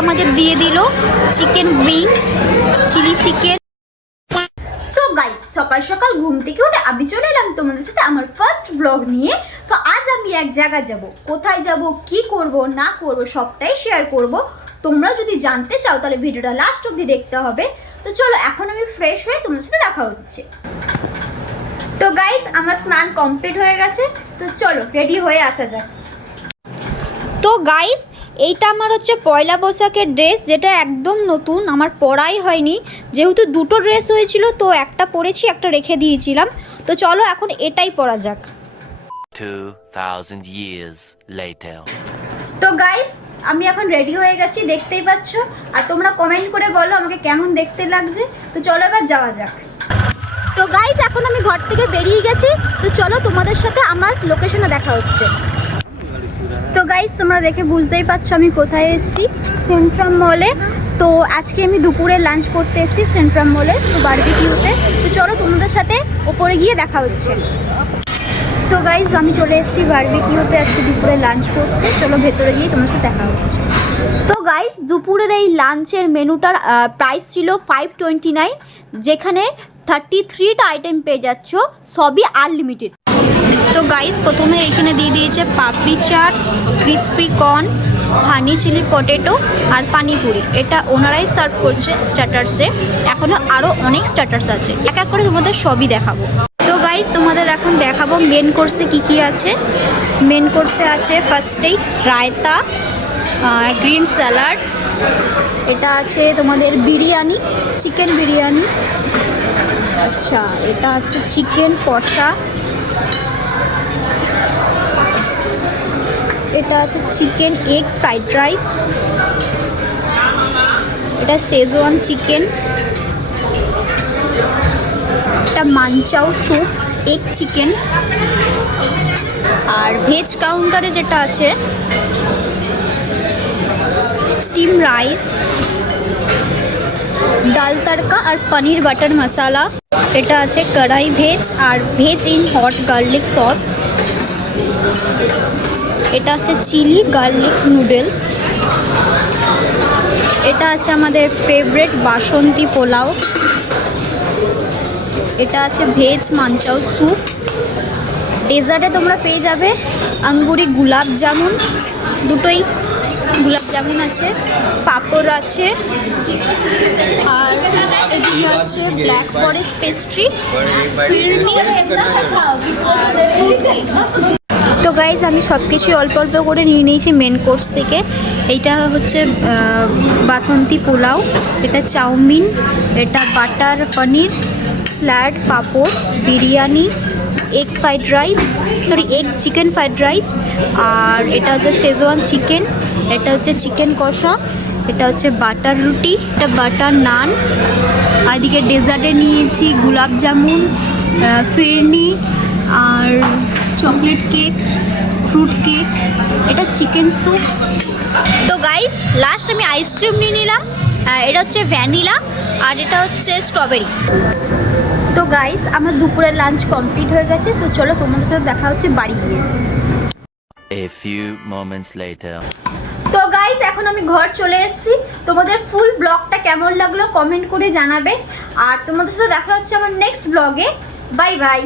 আমাদের দিয়ে দিল chicken wings, chilli chicken. So guys, সকাল সকাল ঘুম থেকে উঠে আমি চলে এলাম তোমাদের সাথে আমার ফার্স্ট ব্লগ নিয়ে। তো আজ আমি এক জায়গায় যাব, কোথায় যাব, কি করব না করব সবটাই শেয়ার করব। তোমরা যদি জানতে চাও তাহলে ভিডিওটা লাস্ট অবধি দেখতে হবে। তো চলো, এখন আমি ফ্রেশ হয়ে তোমাদের সাথে দেখা হচ্ছে। তো গাইস, আমার স্নান কমপ্লিট হয়ে গেছে, তো চলো রেডি হয়ে আসা যাক। তো গাইস, এইটা আমার হচ্ছে পয়লা বৈশাখের ড্রেস, যেটা একদম নতুন, আমার পরাই হয়নি। যেহেতু দুটো ড্রেস হয়েছিল তো একটা পরেছি, একটা রেখে দিয়েছিলাম। তো চলো এখন এটাই পরা যাক। 2000 years later. তো গাইস, আমি এখন রেডি হয়ে গেছি, দেখতেই পাচ্ছ। আর তোমরা কমেন্ট করে বলো আমাকে কেমন দেখতে লাগছে। তো চলো এবার যাওয়া যাক। তো গাইস, এখন আমি ঘর থেকে বেরিয়ে গেছি। তো চলো তোমাদের সাথে আমার লোকেশনে দেখা হচ্ছে। তো গাইস, তোমরা দেখে বুঝতেই পারছো আমি কোথায় এসেছি, সেন্ট্রাম মলে। তো আজকে আমি দুপুরে লাঞ্চ করতে এসেছি সেন্ট্রাম মলে, তো বারবিকিউতে। তো চলো তোমাদের সাথে ওপরে গিয়ে দেখা হচ্ছে। তো গাইস, আমি চলে এসেছি বারবিকিউতে আজকে দুপুরে লাঞ্চ করতে। চলো ভেতরে গিয়ে তোমার সাথে দেখা হচ্ছে। তো গাইস, দুপুরের এই লাঞ্চের মেনুটার প্রাইস ছিল 529, যেখানে 33টা আইটেম পেয়ে যাচ্ছ, সবই আনলিমিটেড। তো গাইস, প্রথমে এখানে দিয়ে দিয়েছে papdi chaat, crispy corn, honey chilli potato আর পানিপুরি। এটা ওনারাই সার্ভ করছে স্টার্টার্সে। এখনও আরও অনেক স্টার্টার্স আছে, এক এক করে তোমাদের সবই দেখাবো। তো গাইস, তোমাদের এখন দেখাবো মেন কোর্সে কি কি আছে। মেন কোর্সে আছে ফার্স্টেই রায়তা, গ্রিন স্যালাড, এটা আছে তোমাদের বিরিয়ানি, চিকেন বিরিয়ানি, আচ্ছা এটা আছে চিকেন কষা, এটা আছে চিকেন এগ ফ্রাইড রাইস, এটা শেজওয়ান চিকেন, এটা মানচাও স্যুপ, এগ চিকেন। আর ভেজ কাউন্টারে যেটা আছে স্টিম রাইস, ডাল তড়কা আর পনির বাটার মশালা, এটা আছে কড়াই ভেজ আর veg in hot garlic sauce, এটা আছে চিলি গার্লিক নুডলস, এটা আছে আমাদের ফেভারিট বাসন্তী পোলাও, এটা আছে ভেজ মানচাও স্যুপ। ডেজার্টে তোমরা পেয়ে যাবে আঙ্গুরি গুলাব জামুন, দুটোই গুলাব জামুন আছে, পাঁপড় আছে, আর এদিকে আছে ব্ল্যাক ফরেস্ট পেস্ট্রি, ফিরনি আর তো গাইজ, আমি সব কিছুই অল্প অল্প করে নিয়ে নিয়েছি মেন কোর্স থেকে। এইটা হচ্ছে বাসন্তী পোলাও, এটা চাউমিন, এটা butter paneer, salad, papad, biryani, egg fried rice, sorry egg chicken fried rice, আর এটা হচ্ছে শেজওয়ান চিকেন, এটা হচ্ছে চিকেন কষা, এটা হচ্ছে বাটার রুটি, এটা বাটার নান। আর এদিকে ডেজার্টে নিয়েছি গুলাব জামুন, ফিরনি আর চকলেট কেক, ফ্রুট কেক, এটা চিকেন স্যুপ। তো গাইস, লাস্ট আমি আইসক্রিম নিয়ে নিলাম, এটা হচ্ছে ভ্যানিলা আর এটা হচ্ছে স্ট্রবেরি। তো গাইস, আমার দুপুরের লাঞ্চ কমপ্লিট হয়ে গেছে। তো চলো তোমাদের সাথে দেখা হচ্ছে বাড়ি গিয়ে। A few moments later. তো গাইস, এখন আমি ঘর চলে এসেছি। তোমাদের ফুল ব্লগটা কেমন লাগলো কমেন্ট করে জানাবে। আর তোমাদের সাথে দেখা হচ্ছে আমার নেক্সট ব্লগে। Bye bye.